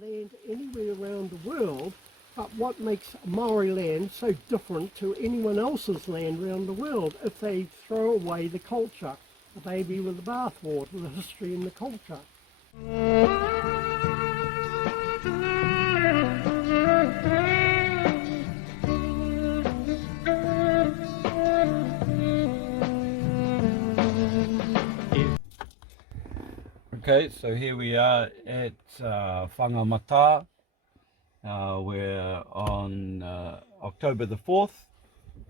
land anywhere around the world, but what makes Maori land so different to anyone else's land around the world if they throw away the culture, the baby with the bathwater, the history and the culture. Okay, so here we are at Whangamata. We're on October the 4th,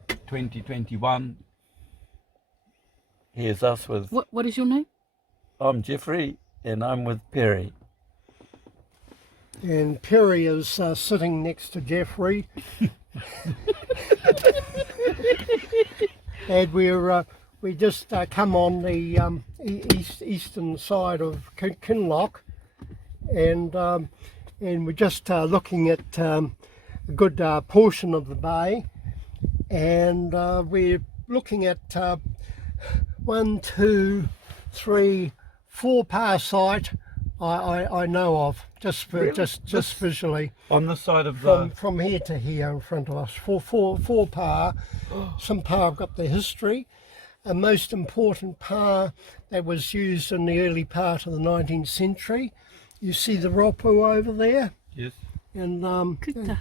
2021. Here's us with... What is your name? I'm Jeffrey, and I'm with Perry. And Perry is sitting next to Jeffrey. And we just come on the eastern side of Kinloch, and we're just looking at a good portion of the bay, and we're looking at 1, 2, 3, 4 par site I know of, just Really? just visually. On the side of the... From here to here in front of us, four par. Some par have got the history. A most important par that was used in the early part of the 19th century. You see the ropu over there? Yes. And Kuta.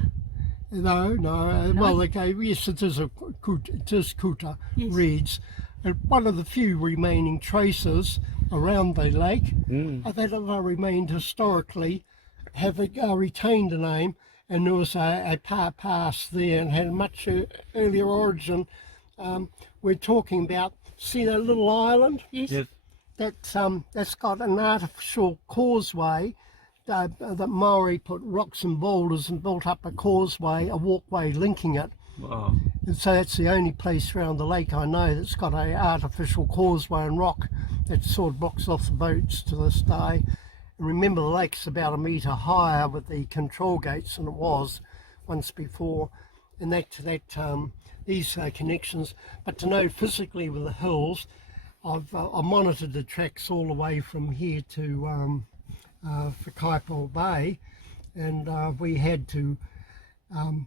no. Well, okay, yes, it is kuta, Yes. reeds. And one of the few remaining traces around the lake that have remained historically have retained the name, and there was a par pass there and had a much earlier origin. We're talking about, see that little island? Yes. Yes. That's got an artificial causeway that Maori put rocks and boulders and built up a causeway, a walkway linking it. Wow. And so that's the only place around the lake I know that's got an artificial causeway and rock that sort of blocks off the boats to this day. And remember, the lake's about 1 metre higher with the control gates than it was once before. And these connections, but to know physically with the hills, I've monitored the tracks all the way from here to Whaitaima Bay, and we had to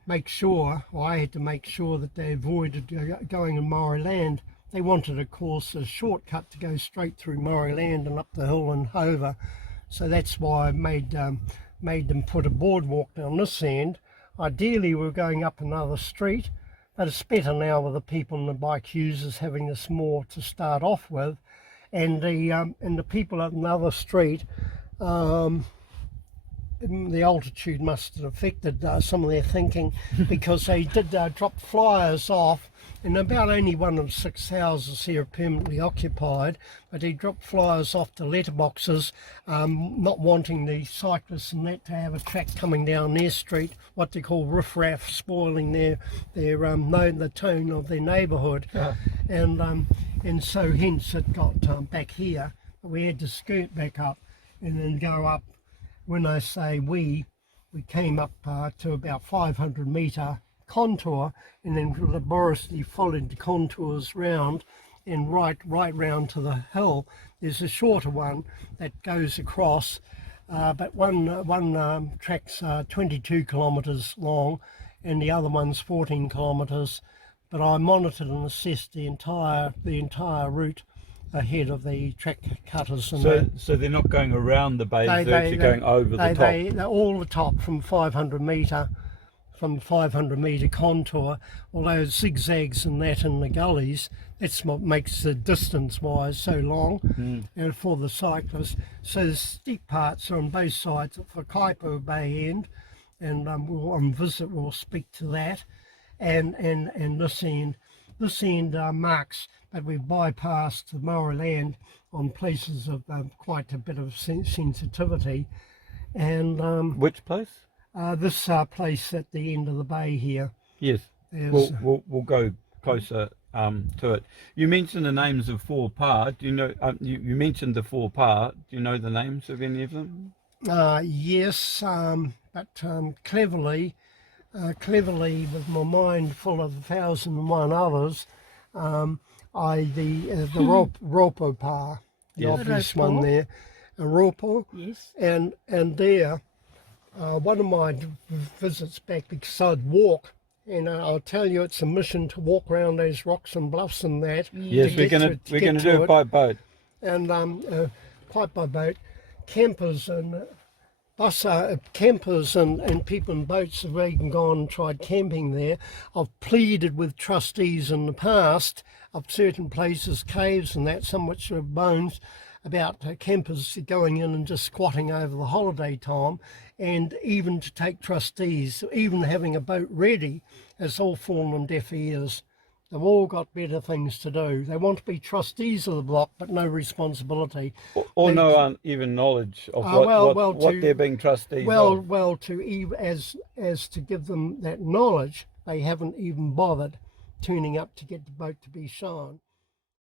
make sure, or I had to make sure that they avoided going in Maori land. They wanted, of course, a shortcut to go straight through Maori land and up the hill and over. So that's why I made them put a boardwalk down this end. Ideally, we were going up another street, but it's better now with the people and the bike users having this more to start off with, and the people at another street. The altitude must have affected some of their thinking, because they did drop flyers off, and about only one of 6 houses here are permanently occupied, but they dropped flyers off to letterboxes, not wanting the cyclists and that to have a track coming down their street, what they call riffraff, spoiling the tone of their neighbourhood. Yeah. And so hence it got back here. We had to skirt back up and then go up. When I say we came up to about 500 metre contour, and then laboriously followed the contours round, and right round to the hill. There's a shorter one that goes across, but one track's 22 kilometres long, and the other one's 14 kilometres. But I monitored and assessed the entire route ahead of the track cutters. And So they're not going around the bay, they're actually going over the top. They're all the top from 500 metre contour, although it zigzags and that in the gullies. That's what makes the distance wise so long and for the cyclists. So the steep parts are on both sides for Whaitaima Bay end, and we'll on visit we'll speak to that, and this end marks that we've bypassed the Maori land on places of quite a bit of sensitivity. And Which place? this place at the end of the bay here. Yes, we'll go closer to it. You mentioned the names of 4 par. Do you know? You mentioned the 4 par. Do you know the names of any of them? Yes, but cleverly, with my mind full of 1,001 others, the ropo par, the Yes. obvious one there, a ropo, Yes. and there one of my visits back, because I'd walk, and I'll tell you, it's a mission to walk around those rocks and bluffs and that. Yes, we're gonna do it by boat. And quite by boat, campers and campers and people in boats have even gone and tried camping there. I've pleaded with trustees in the past of certain places, caves and that, some which are bones, about campers going in and just squatting over the holiday time, and even to take trustees, even having a boat ready, has all fallen on deaf ears. They've all got better things to do. They want to be trustees of the block, but no responsibility. Or no even knowledge of what they're being trustees of. Well, as to give them that knowledge, they haven't even bothered turning up to get the boat to be shown.